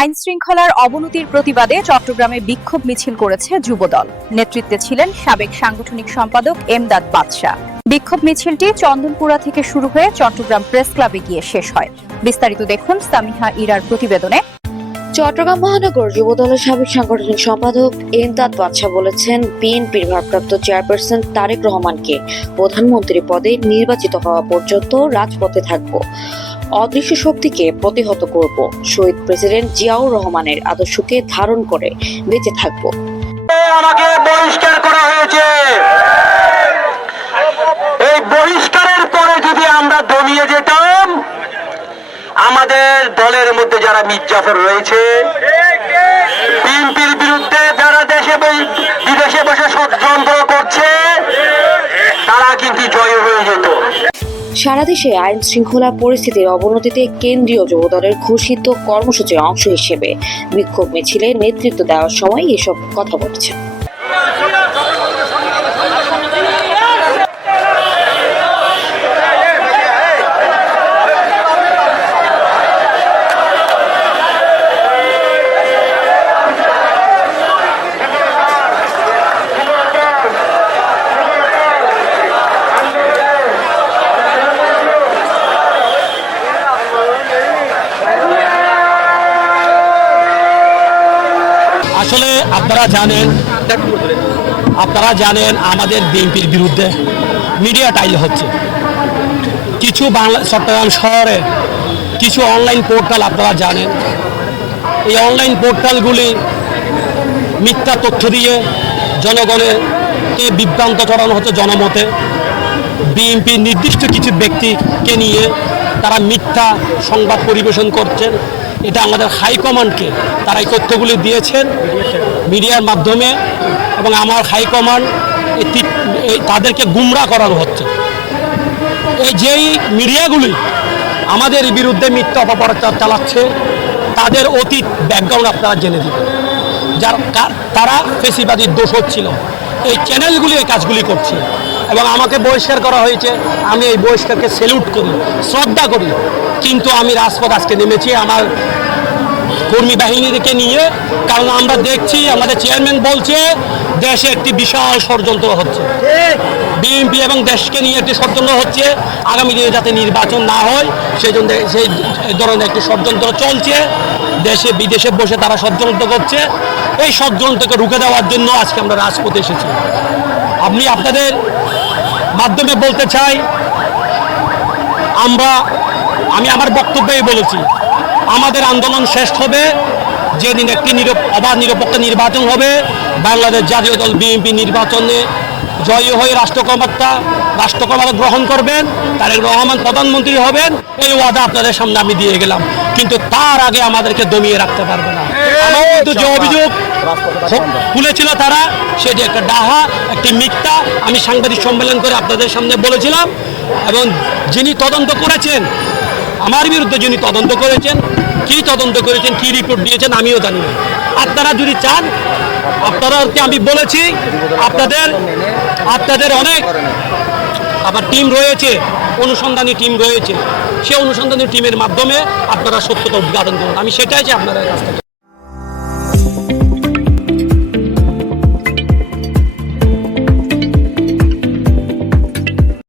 আইন শৃঙ্খলার অবনতির প্রতিবাদে চট্টগ্রামে বিক্ষোভ মিছিল করেছে যুবদল। নেতৃত্বে ছিলেন সাবেক সাংগঠনিক সম্পাদক এমদাদ বাদশা। বিক্ষোভ মিছিলটি চন্দনপুরা থেকে শুরু হয়ে চট্টগ্রাম প্রেস ক্লাবে গিয়ে শেষ হয়। বিস্তারিত দেখুন সামিহা ইরার প্রতিবেদনে। চট্টগ্রাম মহানগর যুবদলের সাবেক সাংগঠনিক সম্পাদক এমদাদ বাদশা বলেছেন, বিএনপির ভারপ্রাপ্ত চেয়ারপারসন তারেক রহমানকে প্রধানমন্ত্রী পদে নির্বাচিত হওয়া পর্যন্ত রাজপথে থাকব, অদৃশ্য শক্তিকে প্রতিহত করব, শহীদ প্রেসিডেন্ট জিয়াউর রহমানের আদর্শকে ধারণ করে বেঁচে থাকব। আমাকে বহিষ্কার করা হয়েছে। এই বহিষ্কারের পরে যদি আমরা দমিয়ে যেতাম, আমাদের দলের মধ্যে যারা মির্জাফর রয়েছে, বিএনপির বিরুদ্ধে যারা বিদেশে বসে ষড়যন্ত্র করছে, তারা কিন্তু জয় হয়ে যেত। সারা দেশে আইন শৃঙ্খলা পরিস্থিতির অবনতিতে কেন্দ্রীয় যুবদলের ঘোষিত কর্মসূচির অংশ হিসেবে বিক্ষোভ মিছিলে নেতৃত্ব দেওয়ার সময় এসব কথা বলেছেন। আসলে আপনারা জানেন আমাদের বিএনপির বিরুদ্ধে মিডিয়া টাইল হচ্ছে। কিছু চট্টগ্রাম শহরে কিছু অনলাইন পোর্টাল আপনারা জানেন, এই অনলাইন পোর্টালগুলি মিথ্যা তথ্য দিয়ে জনগণকে বিভ্রান্ত করানো হচ্ছে। জনমতে বিএনপির নির্দিষ্ট কিছু ব্যক্তিকে নিয়ে তারা মিথ্যা সংবাদ পরিবেশন করছেন। এটা আমাদের হাইকমান্ডকে তারা এই তথ্যগুলি দিয়েছেন মিডিয়ার মাধ্যমে, এবং আমার হাইকমান্ড তাদেরকে গুমরা করানো হচ্ছে। এই যেই মিডিয়াগুলি আমাদের বিরুদ্ধে মিথ্যা অপপ্রচার চালাচ্ছে, তাদের অতীত ব্যাকগ্রাউন্ড আপনারা জেনে দিবেন। তারা ফেসিবাদীর দোষর ছিল। এই চ্যানেলগুলি এই কাজগুলি করছে এবং আমাকে বহিষ্কার করা হয়েছে। আমি এই বহিষ্কারকে স্যালুট করি, শ্রদ্ধা করি, কিন্তু আমি রাজপথ আজকে নেমেছি আমার কর্মী বাহিনীকে নিয়ে, কারণ আমরা দেখছি আমাদের চেয়ারম্যান বলছে দেশে একটি বিশাল ষড়যন্ত্র হচ্ছে, বিএনপি এবং দেশকে নিয়ে একটি ষড়যন্ত্র হচ্ছে। আগামী দিনে যাতে নির্বাচন না হয় সেই জন্য সেই ধরনের একটি ষড়যন্ত্র চলছে। দেশে বিদেশে বসে তারা ষড়যন্ত্র করছে। এই ষড়যন্ত্রকে রুখে দেওয়ার জন্য আজকে আমরা রাজপথে এসেছি। আমি আপনাদের মাধ্যমে বলতে চাই, আমি আমার বক্তব্যেই বলেছি, আমাদের আন্দোলন শেষ হবে যেদিন একটি অবাধ নিরপেক্ষ নির্বাচন হবে। বাংলাদেশ জাতীয় দল বিএনপি নির্বাচনে জয়ী হয়ে রাষ্ট্রক্ষমতা গ্রহণ করবেন, তারেক রহমান প্রধানমন্ত্রী হবেন, এই ওয়াদা আপনাদের সামনে আমি দিয়ে গেলাম। কিন্তু তার আগে আমাদেরকে দমিয়ে রাখতে পারবে না। আমার কিন্তু যে অভিযোগ খুলেছিল তারা, সেটি একটা ডাহা, একটি মিথ্যা। আমি সাংবাদিক সম্মেলন করে আপনাদের সামনে বলেছিলাম, এবং যিনি তদন্ত করেছেন আমার বিরুদ্ধে, যিনি তদন্ত করেছেন, কি তদন্ত করেছেন, কি রিপোর্ট দিয়েছেন আমিও জানি না। আপনারা যদি চান, আপনাদেরকে আমি বলেছি, আপনাদের অনেক আবার টিম রয়েছে, অনুসন্ধানী টিম রয়েছে, সেই অনুসন্ধানী টিমের মাধ্যমে আপনারা সত্যতা উদ্ঘাটন করুন। আমি সেটাই চাই আপনাদের কাছ থেকে।